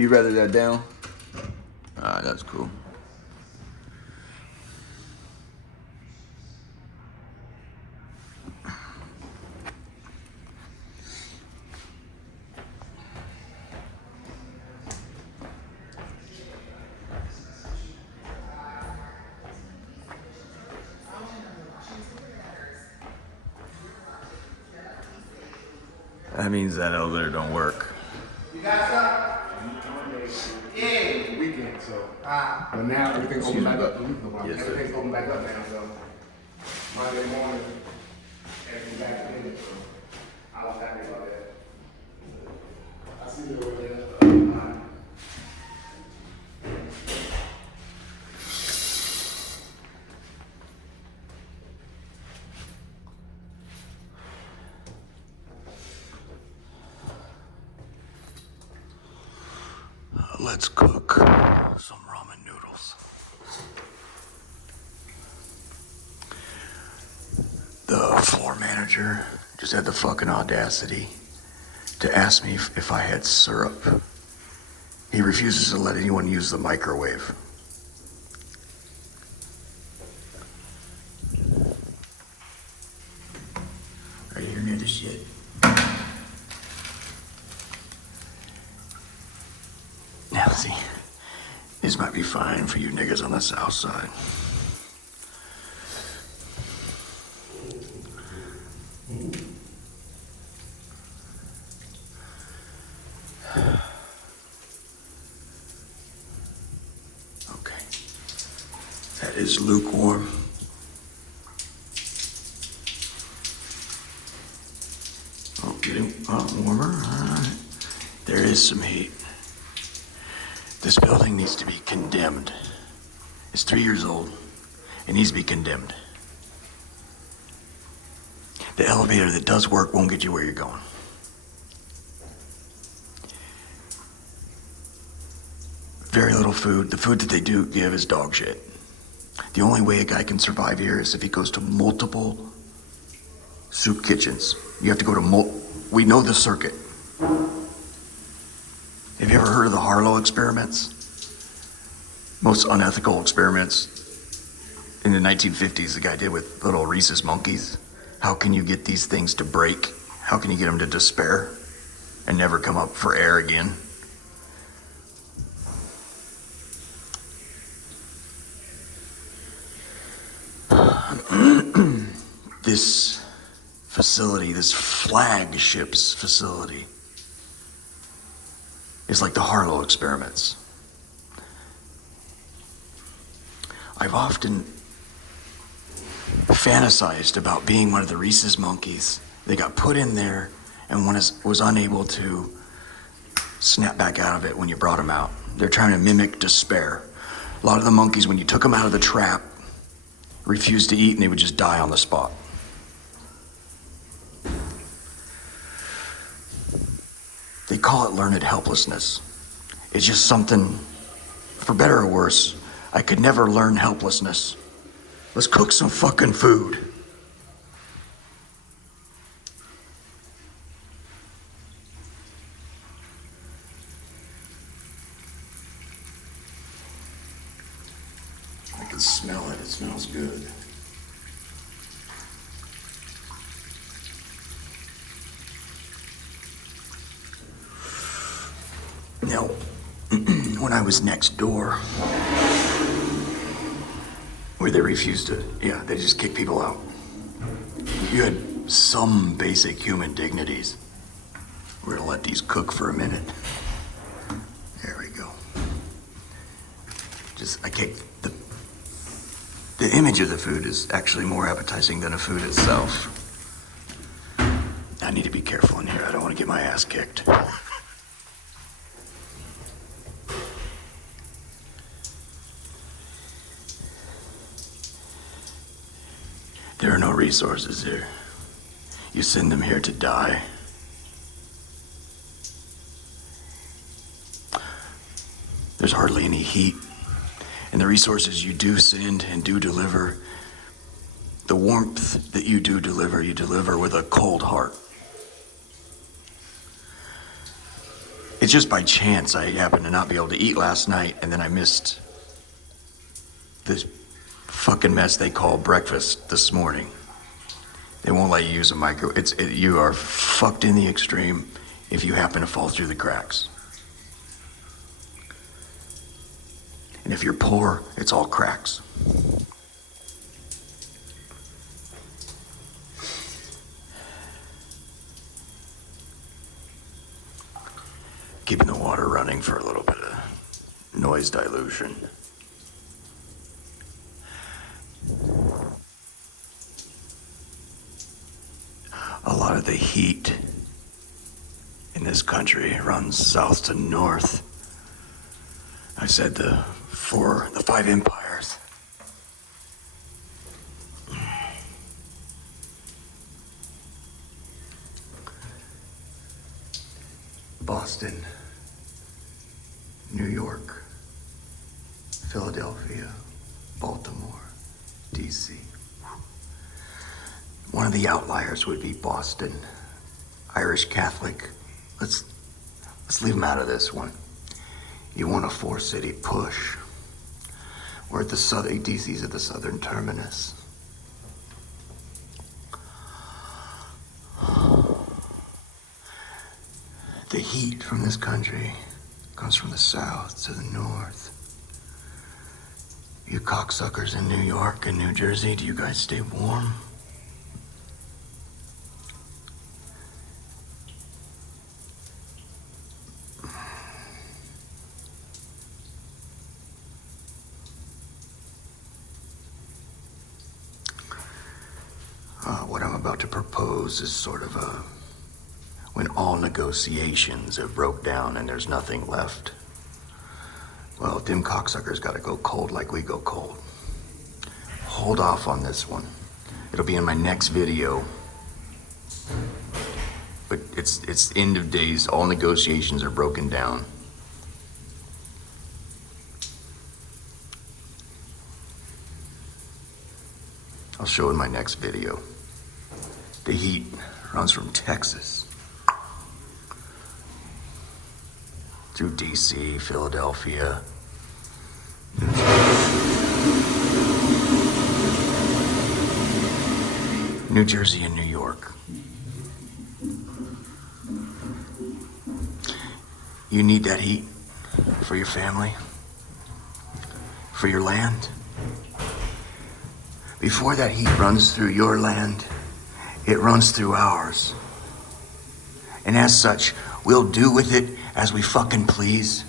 You rather that down? Alright, that's cool. That means that elevator don't work. You got some? Yeah. Weekend, so. But now everything's open back up. Yes, sir. Everything's open back up now, so. Monday morning, everything's back together, so. I was happy about that. I see you over there. Let's cook some ramen noodles. The floor manager just had the fucking audacity to ask me if I had syrup. He refuses to let anyone use the microwave. Are you hearing this shit? Now, see, this might be fine for you niggas on the south side. Okay. That is lukewarm. Oh, getting warmer. All right. There is some heat. This building needs to be condemned. It's 3 years old. It needs to be condemned. The elevator that does work won't get you where you're going. Very little food. The food that they do give is dog shit. The only way a guy can survive here is if he goes to multiple soup kitchens. You have to go to we know the circuit. Have you ever heard of the Harlow experiments? Most unethical experiments in the 1950s the guy did with little rhesus monkeys. How can you get these things to break? How can you get them to despair and never come up for air again? This facility, this flagship's facility, is like the Harlow experiments. I've often fantasized about being one of the rhesus monkeys. They got put in there and was unable to snap back out of it when you brought them out. They're trying to mimic despair. A lot of the monkeys, when you took them out of the trap, refused to eat and they would just die on the spot. They call it learned helplessness. It's just something, for better or worse, I could never learn helplessness. Let's cook some fucking food. I can smell it. It smells good. Now, when I was next door, where they refused to, they just kick people out. You had some basic human dignities. We're gonna let these cook for a minute. There we go. The image of the food is actually more appetizing than the food itself. I need to be careful in here. I don't want to get my ass kicked. There are no resources here. You send them here to die. There's hardly any heat. And the resources you do send and do deliver, the warmth that you do deliver, you deliver with a cold heart. It's just by chance I happened to not be able to eat last night, and then I missed this fucking mess they call breakfast this morning. They won't let you use a micro. You are fucked in the extreme if you happen to fall through the cracks. And if you're poor, it's all cracks. Keeping the water running for a little bit of noise dilution. A lot of the heat in this country runs south to north. I said the 5 empires. Boston, New York, Philadelphia, Baltimore, DC. One of the outliers would be Boston, Irish Catholic. Let's leave them out of this one. You want a 4-city push. We're at the southern, DC's at the southern terminus. The heat from this country comes from the south to the north. You cocksuckers in New York and New Jersey, do you guys stay warm? What I'm about to propose is sort of when all negotiations have broke down and there's nothing left. Well, them cocksuckers gotta go cold like we go cold. Hold off on this one. It'll be in my next video. But it's end of days, all negotiations are broken down. I'll show in my next video. The heat runs from Texas through DC, Philadelphia, New Jersey, and New York. You need that heat for your family, for your land. Before that heat runs through your land, it runs through ours. And as such, we'll do with it as we fucking please.